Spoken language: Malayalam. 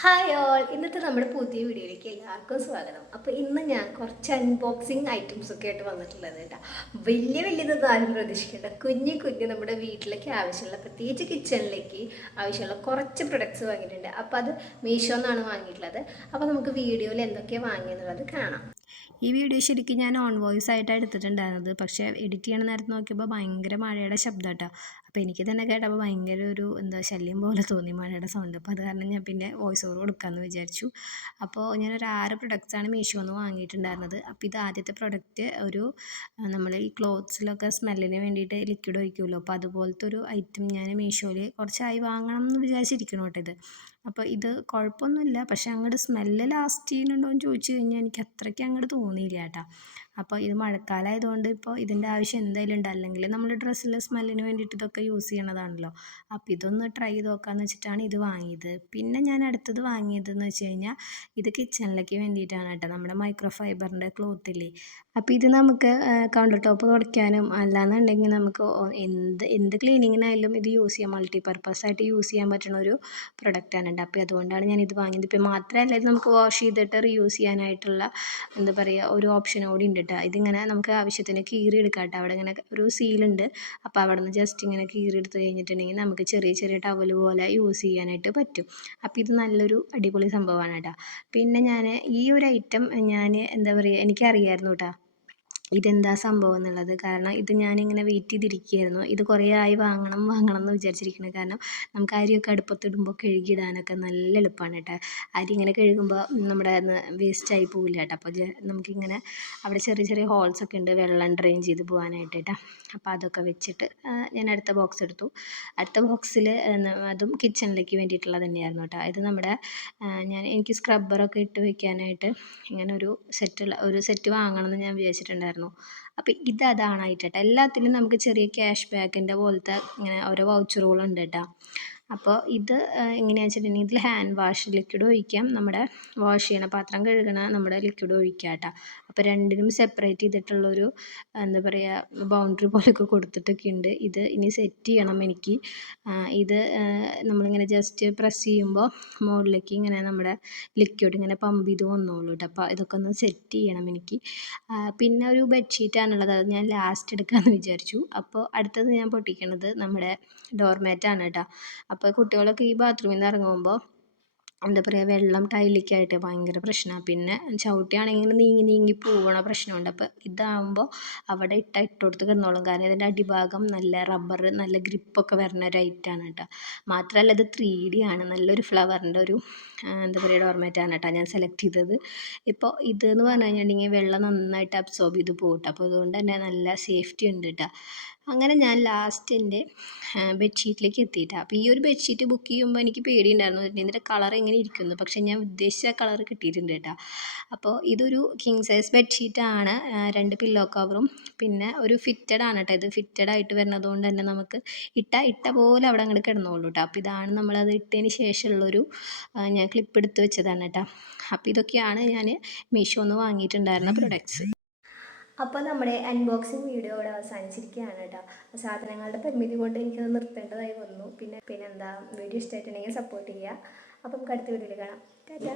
ഹായ് ഓൾ, ഇന്നത്തെ നമ്മുടെ പുതിയ വീഡിയോയിലേക്ക് എല്ലാവർക്കും സ്വാഗതം. അപ്പോൾ ഇന്ന് ഞാൻ കുറച്ച് അൺബോക്സിങ് ഐറ്റംസ് ഒക്കെ ആയിട്ട് വന്നിട്ടുള്ളത് കേട്ടോ. വലിയ വലിയതൊന്നും ആരും പ്രതീക്ഷിക്കേണ്ട, കുഞ്ഞു കുഞ്ഞ് നമ്മുടെ വീട്ടിലേക്ക് ആവശ്യമുള്ള, പ്രത്യേകിച്ച് കിച്ചണിലേക്ക് ആവശ്യമുള്ള കുറച്ച് പ്രൊഡക്ട്സ് വാങ്ങിയിട്ടുണ്ട്. അപ്പോൾ അത് മീഷോ എന്നാണ് വാങ്ങിയിട്ടുള്ളത്. അപ്പോൾ നമുക്ക് വീഡിയോയിൽ എന്തൊക്കെയാണ് വാങ്ങിയെന്നുള്ളത് കാണാം. ഈ വീഡിയോ ശരിക്കും ഞാൻ ഓൺ വോയിസ് ആയിട്ടാണ് എടുത്തിട്ടുണ്ടായിരുന്നത്. പക്ഷേ എഡിറ്റ് ചെയ്യണ നേരത്ത് നോക്കിയപ്പോൾ ഭയങ്കര മഴയുടെ ശബ്ദം കേട്ടോ. അപ്പോൾ എനിക്ക് തന്നെ കേട്ടപ്പോൾ ഭയങ്കര ഒരു ശല്യം പോലെ തോന്നി മഴയുടെ സൗണ്ട്. അപ്പോൾ അത് കാരണം ഞാൻ പിന്നെ വോയിസ് ഓവർ കൊടുക്കാമെന്ന് വിചാരിച്ചു. അപ്പോൾ ഞാനൊരു 6 പ്രൊഡക്ട്സാണ് മീഷോന്ന് വാങ്ങിയിട്ടുണ്ടായിരുന്നത്. അപ്പോൾ ഇത് ആദ്യത്തെ പ്രൊഡക്റ്റ് നമ്മൾ ഈ ക്ലോത്ത്സിലൊക്കെ സ്മെല്ലിന് വേണ്ടിയിട്ട് ലിക്വിഡ് ഒഴിക്കുമല്ലോ, അപ്പോൾ അതുപോലത്തെ ഒരു ഐറ്റം ഞാൻ മീഷോയിൽ കുറച്ചായി വാങ്ങണം എന്ന് വിചാരിച്ചിരിക്കണം കേട്ടോ ഇത്. അപ്പോൾ ഇത് കുഴപ്പമൊന്നുമില്ല, പക്ഷേ അങ്ങോട്ട് സ്മെല്ല് ലാസ്റ്റ് ചെയ്യുന്നുണ്ടോ എന്ന് ചോദിച്ചു കഴിഞ്ഞാൽ എനിക്ക് അത്രയ്ക്ക് അങ്ങോട്ട് തോന്നിയില്ല കേട്ടോ. അപ്പോൾ ഇത് മഴക്കാലമായതുകൊണ്ട് ഇപ്പോൾ ഇതിൻ്റെ ആവശ്യം എന്തായാലും ഉണ്ട്, അല്ലെങ്കിൽ നമ്മൾ ഡ്രസ്സിലെ സ്മെല്ലിന് വേണ്ടിയിട്ട് ഇതൊക്കെ യൂസ് ചെയ്യണതാണല്ലോ. അപ്പോൾ ഇതൊന്ന് ട്രൈ ചെയ്ത് നോക്കാമെന്ന് വെച്ചിട്ടാണ് ഇത് വാങ്ങിയത്. പിന്നെ ഞാൻ അടുത്തത് വാങ്ങിയതെന്ന് വെച്ച് കഴിഞ്ഞാൽ ഇത് കിച്ചണിലേക്ക് വേണ്ടിയിട്ടാണ് കേട്ടോ. നമ്മുടെ മൈക്രോ ഫൈബറിൻ്റെ ക്ലോത്തില്ലേ, അപ്പോൾ ഇത് നമുക്ക് കൗണ്ടർ ടോപ്പ് തുടയ്ക്കാനും അല്ലാന്നുണ്ടെങ്കിൽ നമുക്ക് എന്ത് ക്ലീനിങ്ങിനായാലും ഇത് യൂസ് ചെയ്യാം. മൾട്ടിപർപ്പസ് ആയിട്ട് യൂസ് ചെയ്യാൻ പറ്റുന്ന ഒരു പ്രൊഡക്റ്റാണ് കേട്ടോ. അപ്പോൾ അതുകൊണ്ടാണ് ഞാൻ ഇത് വാങ്ങിയത്. ഇപ്പോൾ മാത്രമല്ല, ഇത് നമുക്ക് വാഷ് ചെയ്തിട്ട് റീയൂസ് ചെയ്യാനായിട്ടുള്ള ഒരു ഓപ്ഷൻ കൂടി ഉണ്ട് കേട്ടോ. ഇതിങ്ങനെ നമുക്ക് ആവശ്യത്തിന് കീറി എടുക്കാം കേട്ടോ. അവിടെ ഇങ്ങനെ ഒരു സീലുണ്ട്. അപ്പോൾ അവിടെ നിന്ന് ജസ്റ്റ് ഇങ്ങനെ കീറി എടുത്ത് കഴിഞ്ഞിട്ടുണ്ടെങ്കിൽ നമുക്ക് ചെറിയ ചെറിയ ടവൽ പോലെ യൂസ് ചെയ്യാനായിട്ട് പറ്റും. അപ്പോൾ ഇത് നല്ലൊരു അടിപൊളി സംഭവമാണ് കേട്ടോ. പിന്നെ ഞാൻ ഈ ഒരു ഐറ്റം എനിക്കറിയായിരുന്നു കേട്ടോ ഇതെന്താ സംഭവം എന്നുള്ളത്. കാരണം ഇത് ഞാനിങ്ങനെ വെയിറ്റ് ചെയ്തിരിക്കുകയായിരുന്നു. ഇത് കുറേ ആയി വാങ്ങണം വാങ്ങണം എന്ന് വിചാരിച്ചിരിക്കുന്നത്. കാരണം നമുക്ക് അരിയൊക്കെ അടുപ്പത്തിടുമ്പോൾ കഴുകിയിടാനൊക്കെ നല്ല എളുപ്പമാണ് കേട്ടോ. അരി ഇങ്ങനെ കഴുകുമ്പോൾ നമ്മുടെ വേസ്റ്റായി പോവില്ല കേട്ടോ. അപ്പോൾ നമുക്കിങ്ങനെ അവിടെ ചെറിയ ചെറിയ ഹോൾസൊക്കെ ഉണ്ട് വെള്ളം ഡ്രെയിൻ ചെയ്ത് പോകാനായിട്ട് കേട്ടോ. അപ്പോൾ അതൊക്കെ വെച്ചിട്ട് ഞാൻ അടുത്ത ബോക്സ് എടുത്തു. അടുത്ത ബോക്സിൽ അതും കിച്ചണിലേക്ക് വേണ്ടിയിട്ടുള്ളത് തന്നെയായിരുന്നു കേട്ടോ. ഇത് എനിക്ക് സ്ക്രബ്ബറൊക്കെ ഇട്ട് വെക്കാനായിട്ട് ഇങ്ങനെ ഒരു സെറ്റ് വാങ്ങണമെന്ന് ഞാൻ വിചാരിച്ചിട്ടുണ്ടായിരുന്നു. അപ്പോൾ അതാണായിട്ട് കേട്ടോ. എല്ലാത്തിലും നമുക്ക് ചെറിയ ക്യാഷ് ബാക്കിൻ്റെ പോലത്തെ ഇങ്ങനെ ഓരോ വൗച്ചറുകളുണ്ട് കേട്ടോ. അപ്പോൾ ഇത് എങ്ങനെയാണെന്ന് വെച്ചിട്ടുണ്ടെങ്കിൽ ഇതിൽ ഹാൻഡ് വാഷ് ലിക്വിഡ് ഒഴിക്കാം, നമ്മുടെ വാഷ് ചെയ്യണ പാത്രം കഴുകണ നമ്മുടെ ലിക്വിഡ് ഒഴിക്കാം കേട്ടോ. അപ്പോൾ രണ്ടിനും സെപ്പറേറ്റ് ചെയ്തിട്ടുള്ളൊരു ബൗണ്ടറി പോലെയൊക്കെ കൊടുത്തിട്ടൊക്കെ ഉണ്ട്. ഇത് ഇനി സെറ്റ് ചെയ്യണം എനിക്ക്. ഇത് നമ്മളിങ്ങനെ ജസ്റ്റ് പ്രസ് ചെയ്യുമ്പോൾ മുകളിലേക്ക് ഇങ്ങനെ നമ്മുടെ ലിക്വിഡ് ഇങ്ങനെ പമ്പ് ചെയ്ത് വന്നോളൂ കേട്ടോ. അപ്പോൾ ഇതൊക്കെ ഒന്ന് സെറ്റ് ചെയ്യണം എനിക്ക്. പിന്നെ ഒരു ബെഡ്ഷീറ്റാണുള്ളത്, അത് ഞാൻ ലാസ്റ്റ് എടുക്കാമെന്ന് വിചാരിച്ചു. അപ്പോൾ അടുത്തത് ഞാൻ പൊട്ടിക്കണത് നമ്മുടെ ഡോർമാറ്റാണ് കേട്ടോ. അപ്പോൾ കുട്ടികളൊക്കെ ഈ ബാത്റൂമിൽ നിന്ന് ഇറങ്ങുമ്പോൾ വെള്ളം ടൈലിക്കായിട്ട് ഭയങ്കര പ്രശ്നമാണ്. പിന്നെ ചവിട്ടിയാണെങ്കിൽ നീങ്ങി നീങ്ങി പോകണ പ്രശ്നമുണ്ട്. അപ്പോൾ ഇതാകുമ്പോൾ അവിടെ ഇട്ടുകൊടുത്ത് കിടന്നോളും. കാരണം ഇതിൻ്റെ അടിഭാഗം നല്ല റബ്ബർ, നല്ല ഗ്രിപ്പൊക്കെ വരുന്ന ഒരു ഐറ്റമാണ് കേട്ടോ. മാത്രമല്ല ഇത് 3D ആണ്. നല്ലൊരു ഫ്ലവറിൻ്റെ ഒരു ഡോർമാറ്റാണ് കേട്ടോ ഞാൻ സെലക്ട് ചെയ്തത്. ഇപ്പോൾ ഇതെന്ന് പറഞ്ഞു കഴിഞ്ഞിട്ടുണ്ടെങ്കിൽ വെള്ളം നന്നായിട്ട് അബ്സോർബ് ചെയ്ത് പോകും കേട്ടോ. അപ്പോൾ അതുകൊണ്ട് തന്നെ നല്ല സേഫ്റ്റി ഉണ്ട് കേട്ടോ. അങ്ങനെ ഞാൻ ലാസ്റ്റ് എൻ്റെ ബെഡ്ഷീറ്റിലേക്ക് എത്തിയിട്ടാണ്. അപ്പോൾ ഈ ഒരു ബെഡ്ഷീറ്റ് ബുക്ക് ചെയ്യുമ്പോൾ എനിക്ക് പേടിയുണ്ടായിരുന്നു ഇതിൻ്റെ കളർ എങ്ങനെ ഇരിക്കുന്നു. പക്ഷേ ഞാൻ ഉദ്ദേശിച്ച കളർ കിട്ടിയിട്ടുണ്ട് കേട്ടോ. അപ്പോൾ ഇതൊരു കിങ് സൈസ് ബെഡ്ഷീറ്റാണ്. 2 പില്ലോ കവറും പിന്നെ ഒരു ഫിറ്റഡ് ആണ് കേട്ടോ. ഇത് ഫിറ്റഡ് ആയിട്ട് വരുന്നത് കൊണ്ട് തന്നെ നമുക്ക് ഇട്ട പോലെ അവിടെ അങ്ങോട്ട് കിടന്നോളൂ കേട്ടോ. അപ്പോൾ ഇതാണ് നമ്മളത് ഇട്ടതിന് ശേഷമുള്ളൊരു ഞാൻ ക്ലിപ്പ് എടുത്ത് വെച്ചതാണ് കേട്ടോ. അപ്പോൾ ഇതൊക്കെയാണ് ഞാൻ മീഷോന്ന് വാങ്ങിയിട്ടുണ്ടായിരുന്ന പ്രൊഡക്ട്സ്. അപ്പോൾ നമ്മുടെ അൺബോക്സിങ് വീഡിയോ ഇവിടെ അവസാനിച്ചിരിക്കുകയാണ് കേട്ടോ. സാധനങ്ങളുടെ പരിമിതി കൊണ്ട് എനിക്കത് നിർത്തേണ്ടതായി വന്നു. പിന്നെന്താ, വീഡിയോ ഇഷ്ടമായിട്ടുണ്ടെങ്കിൽ സപ്പോർട്ട് ചെയ്യുക. അപ്പം അടുത്ത വീഡിയോയിൽ കാണാം. ടാറ്റാ.